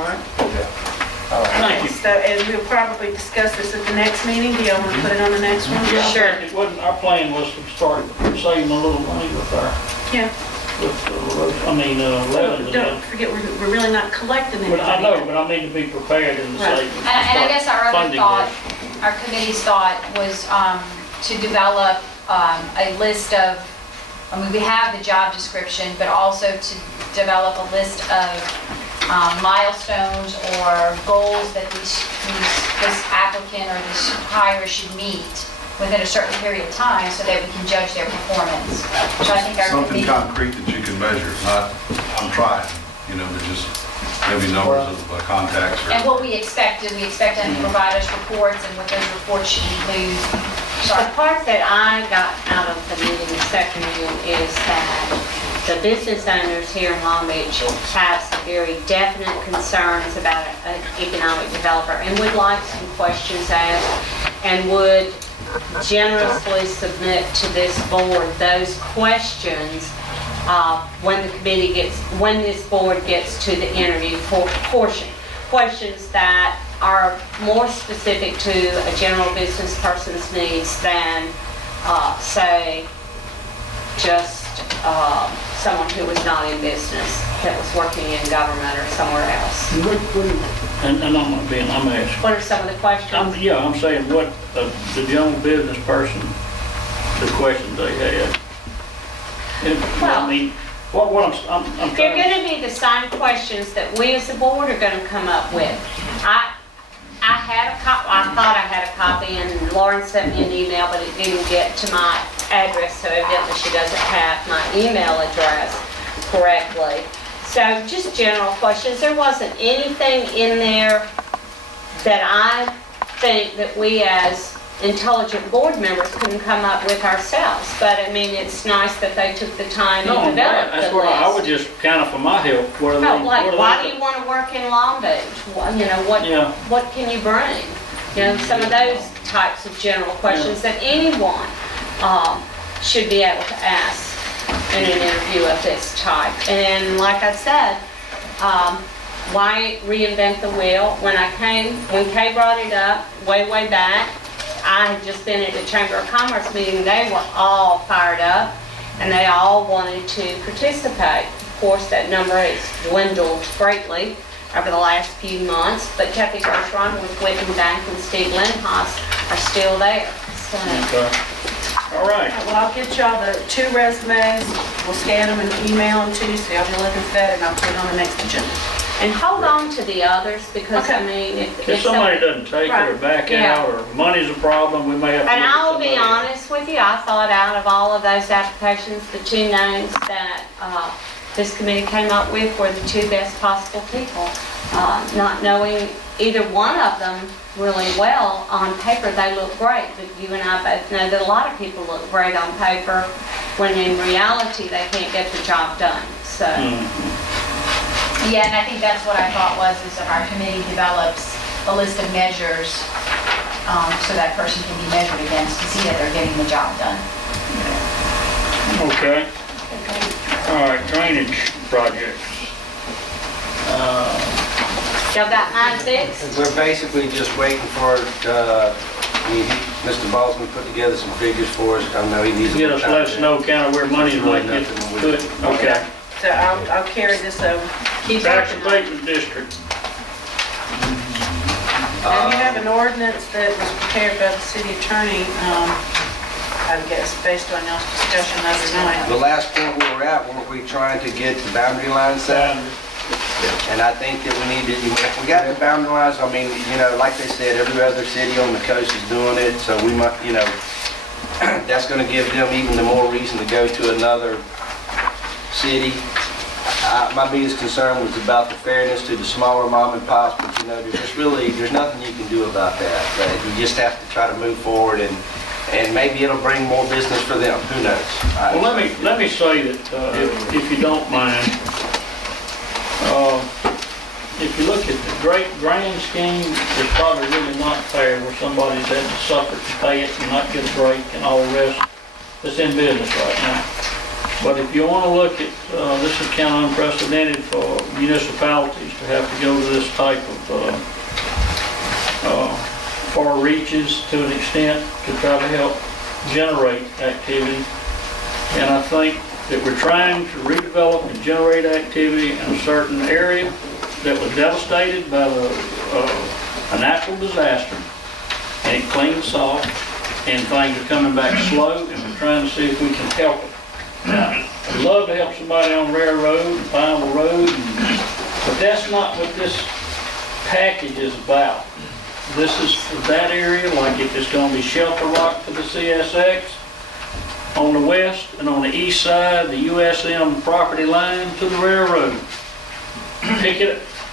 All right. All right. Thank you. So, and we'll probably discuss this at the next meeting. Do y'all want to put it on the next one? Yeah, I Sure. think it wasn't, our plan was to start saving a little money with our, Yeah. leathers. Don't forget, we're really not collecting But I anything. know, but I need to be prepared in the Right. savings. And I guess our other Funding thought, this. our committee's thought was to develop a list of, I mean, we have the job description, but also to develop a list of milestones or goals that this applicant or this hire should meet within a certain period of time so that we can judge their performance. So I think our Something committee, concrete that you can measure, not, I'm trying, but just maybe numbers of contacts or. and what we expect, do we expect them to provide us reports, and what those reports should include? Sorry. The part that I got out of the meeting this afternoon is that the business owners here in Long Beach have some very definite concerns about an economic developer and would like some questions asked and would generously submit to this board those questions when this board gets to the interview portion. Questions that are more specific to a general business person's needs than, say, just someone who was not in business, that was working in government or somewhere else. And I'm not being, I'm asking. What are some of the questions? I'm saying what, the general business person, the questions they had. Well- What I'm They're trying going to be the same questions that we as a board are going to come up with. I thought I had a copy, and Lauren sent me an email, but it didn't get to my address, so evidently she doesn't have my email address correctly. So just general questions. There wasn't anything in there that I think that we as intelligent board members couldn't come up with ourselves. But I mean, it's nice that they took the time No, to develop that's the what I list. would just kind of for my help, what are they? Oh, like, what are why they- do you want to work in Long Beach? Yeah. What can you bring? Some of those types of general questions that anyone should be able to ask in an interview of this type. And like I said, why reinvent the wheel? When Kay brought it up way back, I had just been at the Chamber of Commerce meeting. They were all fired up and they all wanted to participate. Of course, that number has dwindled greatly over the last few months, but Kathy Gershron with Whitman Bank and Steve Lindhaas are still there. So, Okay. All right. Well, I'll get y'all the 2 resumes. We'll scan them and email them to you, so y'all be looking for that, and I'll put it on the next agenda. and hold on to the others because, I Okay. mean, If somebody doesn't take it or Right. back Yeah. out, or money's a problem, we may have to. And look at I'll be somebody else. honest with you, I thought out of all of those applications, the 2 names that this committee came up with were the 2 best possible people. Not knowing either one of them really well, on paper they look great, but you and I both know that a lot of people look great on paper when in reality they can't get the job done. So, Yeah, and I think that's what I thought is if our committee develops a list of measures, so that person can be measured against to see that they're getting the job done. Okay. All right, drainage projects. y'all got mine fixed? We're basically just waiting for, Mr. Bosman put together some figures for us. I know he needs. Get us, let us know kind of where money's Really going to nothing get with to it. it. Okay. So I'll carry this over. Keep Tax working on it. abatement district. Now, you have an ordinance that was prepared by the city attorney, I guess, based on y'all's discussion overnight. The last point we were at, weren't we trying to get the boundary line set? And I think that we need to, if we got the boundary lines, I mean, like they said, every other city on the coast is doing it, so we might, that's gonna give them even the more reason to go to another city. My biggest concern was about the fairness to the smaller mom and pops, but there's nothing you can do about that. But you just have to try to move forward and maybe it'll bring more business for them, who knows? Well, let me say that, if you don't mind, if you look at the grand scheme, it's probably really not fair where somebody's had to suffer to pay it and not get a break and all the rest that's in business right now. But if you want to look at, this is kind of unprecedented for municipalities to have to go to this type of far reaches to an extent to try to help generate activity. And I think that we're trying to redevelop and generate activity in a certain area that was devastated by a natural disaster, and it cleaned us off, and things are coming back slow, and we're trying to see if we can help it. Now, I'd love to help somebody on Railroad and Pineville Road, but that's not what this package is about. This is for that area, like if it's gonna be Shelter Rock for the CSX, on the west and on the east side, the USM property line to the railroad.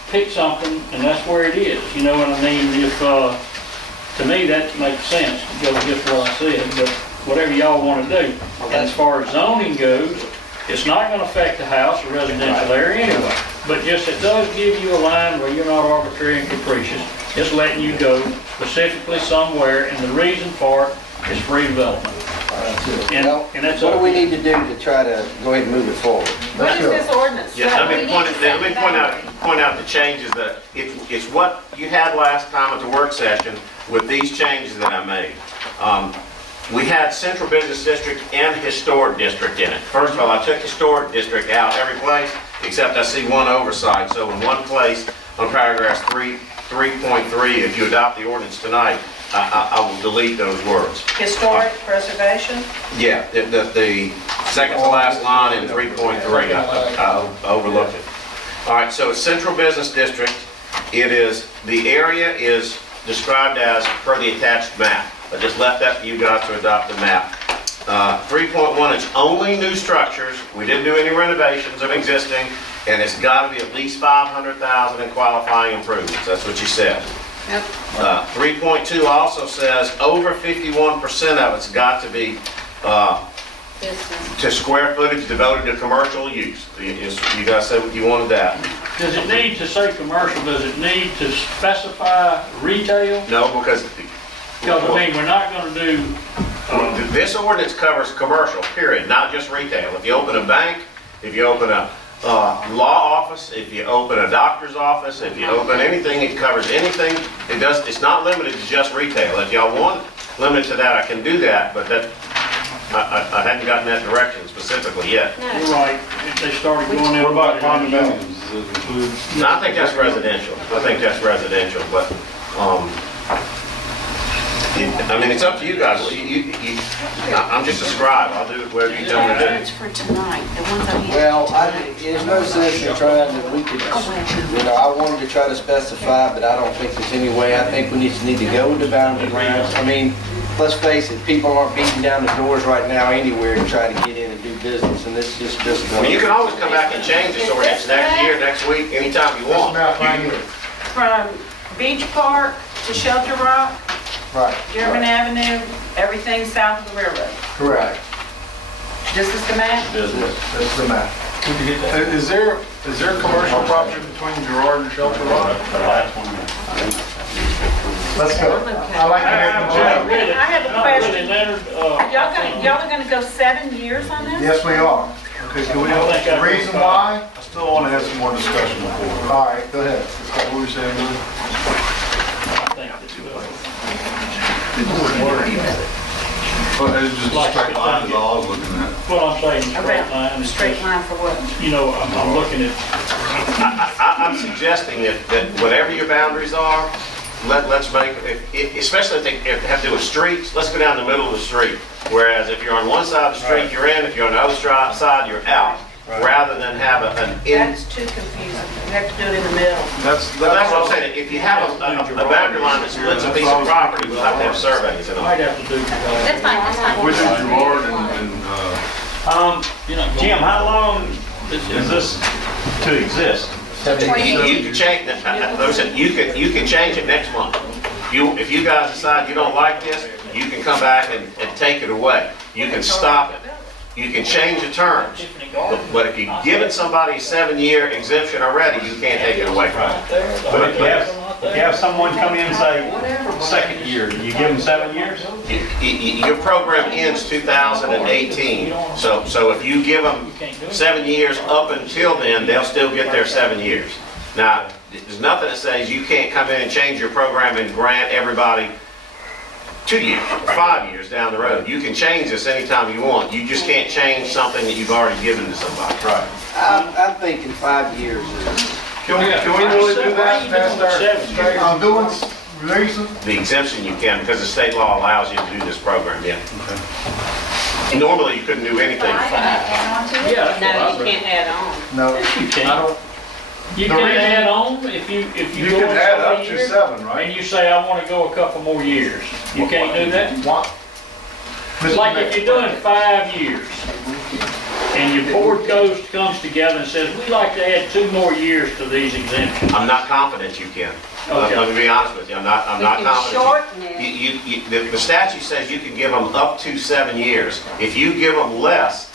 Pick something, and that's where it is, you know what I mean? If, to me, that makes sense, to go just what I said, but whatever y'all wanna do. And as far as zoning goes, it's not gonna affect the house or residential area anyway, but just it does give you a line where you're not arbitrary and capricious. It's letting you go specifically somewhere, and the reason for it is free development. Well, And that's what do up we to you. need to do to try to go ahead and move it forward? What is this ordinance? Yeah, let me point out the changes that, it's what you had last time at the work session with these changes that I made. We had central business district and historic district in it. First of all, I took historic district out every place, except I see one oversight. So in one place, on paragraph 3.3, if you adopt the ordinance tonight, I will delete those words. Historic preservation? Yeah, the second to last line in 3.3, I overlooked it. All right, so it's central business district. It is, the area is described as per the attached map. I just left that for you guys to adopt the map. 3.1, it's only new structures. We didn't do any renovations of existing, and it's got to be at least 500,000 in qualifying improvements. That's what you said. Yep. 3.2 also says over 51% of it's got to be Business. to square footage devoted to commercial use. You guys said you wanted that. Does it need to say commercial, does it need to specify retail? No, because Because, I mean, we're not gonna do, this ordinance covers commercial, period, not just retail. If you open a bank, if you open a law office, if you open a doctor's office, if you open anything, it covers anything. It's not limited to just retail. If y'all want limited to that, I can do that, but that, I hadn't gotten that direction specifically yet. you're right, if they started going in. What about condominiums? Does it include? No, I think that's residential. I think that's residential, but, I mean, it's up to you guys. I'm just a scribe. I'll do whatever you tell me to do. It's for tonight, the ones I Well, there's no sense in trying to, we could, I wanted to try to specify, but I don't think there's any way. I think we need to go with the boundary lines. I mean, let's face it, people aren't beating down the doors right now anywhere to try to get in and do business, and this just doesn't I mean, you go. can always come back and change this ordinance next year, next week, anytime you want. From Beach Park to Shelter Rock, Right, Dearman Avenue, everything south of the railroad. correct. This is the map? That's the map. Is there commercial property between Gerard and Shelter Rock? Let's go. I like to hear I have a question. Leonard, Y'all are gonna go 7 years on this? Yes, we are. Okay, can we, The reason why? I still want to have some more discussion before. All right, go ahead. What were you saying, Lou? I think Well, it's just a straight line is all I was looking at. what I'm saying, straight line. Around, is straight just, line for what? You know, I'm looking at, I'm suggesting that whatever your boundaries are, let's make, especially if they have to do with streets, let's go down the middle of the street. Whereas if you're on one side of the street, you're in, if you're on the other side, you're out. Rather than have an in. That's too confusing. We have to do it in the middle. That's Well, that's what I'm saying, if you have a boundary line that splits a piece of property, we'll have to have surveys and all. might have to do, That's fine, that's fine. Which is Gerard and, you know. Jim, how long is this to exist? You can change, you can change it next month. If you guys decide you don't like this, you can come back and take it away. You can stop it. You can change the terms. But if you've given somebody a 7-year exemption already, you can't take it away from them. But if you have out there. You have someone come in and say, second year, do you give them 7 years? Your program ends 2018, so if you give them 7 years up until then, they'll still get their 7 years. Now, there's nothing that says you can't come in and change your program and grant everybody 2 years, or 5 years down the road. You can change this anytime you want. You just can't change something that you've already given to somebody. Right. I'm thinking 5 years is, Can we really do that past our 7 years? I'm doing reason? The exemption you can, because the state law allows you to do this program, yeah. Normally, you couldn't do anything. Add on to it? Yeah, that's what No, I you read. can't add on. No. You I can't. don't, You The can reason- add on if you you go can in add so up many to years, 7, right? and you say, I want to go a couple more years. You can't do that? What? Like if you're doing 5 years, and your board comes together and says, we'd like to add 2 more years to these exemptions. I'm not confident you can. Okay. Let me be honest with you, I'm not We can confident. shorten it. The statute says you can give them up to 7 years. If you give them less,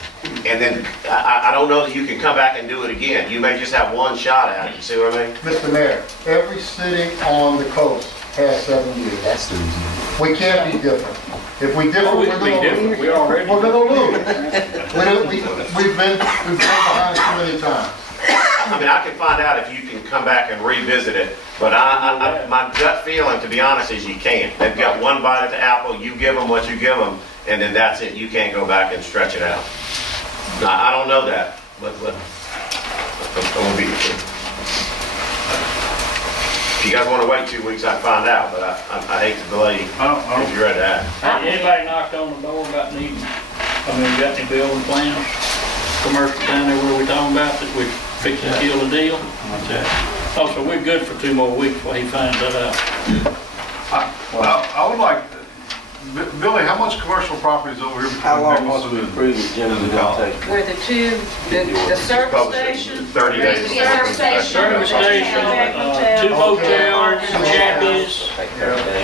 and then, I don't know that you can come back and do it again. You may just have one shot at it, you see what I mean? Mr. Mayor, every city on the coast has 7 years. That's the reason. We can't be different. If we differ, Oh, we we're can be gonna different, lose. we already. We're gonna lose. We've been behind too many times. I mean, I can find out if you can come back and revisit it, but my gut feeling, to be honest, is you can't. They've got one bite at the apple, you give them what you give them, and then that's it. You can't go back and stretch it out. Now, I don't know that, but I'm gonna be. If you guys want to wait 2 weeks, I can find out, but I hate to delay you if you're ready to act. Anybody knocked on the door about needing, got any building plans, commercial down there where we talking about that we fixing to kill the deal? What's that? Oh, so we're good for 2 more weeks while he finds that out. I would like, Billy, how much commercial property is over here? between how long once Nicholson we and- approve it, generally gonna take? Where the service Publish it. station, 30 There used days. to be a service station. Service station, 2 motels, 2 chappies,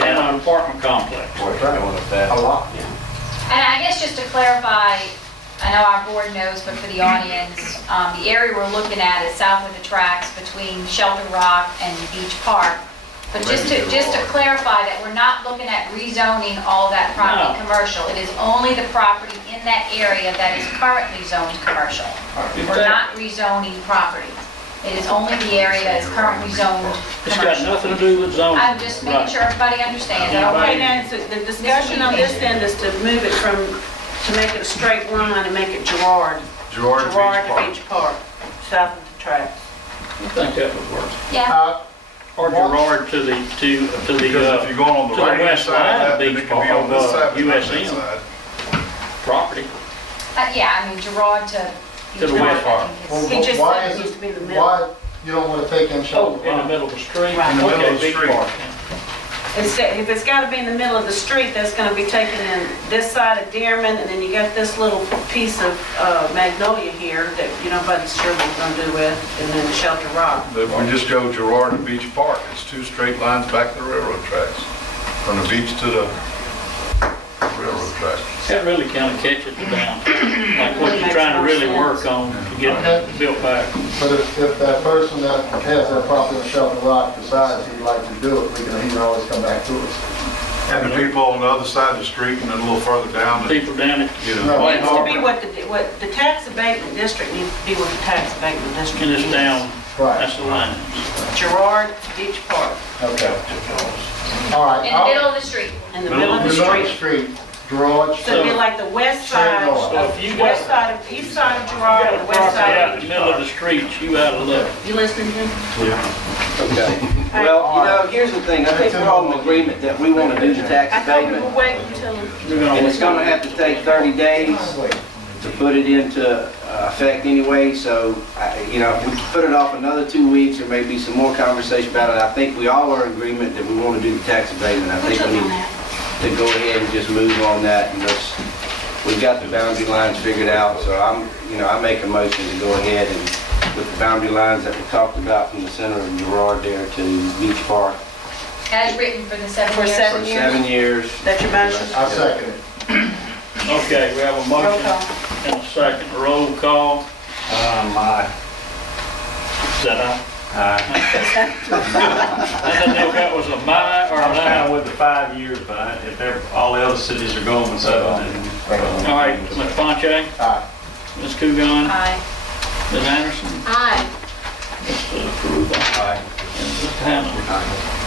and an apartment complex. A lot. And I guess just to clarify, I know our board knows, but for the audience, the area we're looking at is south of the tracks between Shelter Rock and Beach Park. But just to clarify that we're not looking at rezoning all that property No. commercial. It is only the property in that area that is currently zoned commercial. We're not rezoning property. It is only the area that is currently zoned It's got commercial. nothing to do with zoning. I'm just making Right. sure everybody understands. Yeah. okay, now, so the discussion on this end is to move it to make it a straight line and make it Gerard. Gerard Beach Gerard Park. to Beach Park, south of the tracks. I think that would work. Yeah, Or Gerard to the, Because if you're going on the to the right hand west side, line of of that, then Beach it can be Park, on this side, but not that USM. side. property. yeah, I mean, Gerard to. To the west Park. Well, He just why said it is used to be the middle. Why you don't want to take in Oh, Shelter in the Rock? middle of the street? Right. In the middle Okay, of the Beach street. Park. If it's gotta be in the middle of the street, that's gonna be taken in this side of Dearman, and then you got this little piece of Magnolia here that, nobody's sure what we're gonna do with, and then Shelter Rock. But if we just go Gerard to Beach Park, it's 2 straight lines back to the railroad tracks, from the beach to the railroad tracks. That really kind of catches it down, like what you're trying to really work on to get it built back. But if that person that has that property in Shelter Rock decides he'd like to do it, he can always come back to us. And the people on the other side of the street and then a little further down, that, People down it, you No. know, It needs to be what the tax abatement district needs to be what the tax abatement district and is. it's down, Right, that's the line. Gerard, Beach Park, okay. All right. In the middle of the street. in the middle of the Middle of the street. street, Gerard. So it'd be like the west side, So if you west side of, east side of Gerard, and the west Property side out of in the Beach middle of Park. the street, you out of luck. You listening to him? Okay. Well, here's the thing, I think we're all in agreement that we want to do the tax I thought we abatement, were waiting until, We're and it's gonna, gonna have to take 30 days to put it into effect anyway, so, if we put it off another 2 weeks, there may be some more conversation about it. I think we all are in agreement that we want to do the tax abatement. I think we need to go ahead and just move on that, and we've got the boundary lines figured out, so I make a motion to go ahead and with the boundary lines that we talked about from the center of Gerard there to Beach Park As written for the 7 For years. seven for years? 7 years. that's your motion? I second it. okay, we have a Roll motion call. and a second, roll call. My. Is that I didn't know if that was a my or I was an kind I. of with the 5 years, but if all the other cities are going with 7, then. All right, Mr. Fonche? Aye. Ms. Coogan? Aye. Ms. Anderson? Aye. Mr. Fruba? Aye. And Mr. Hamlin?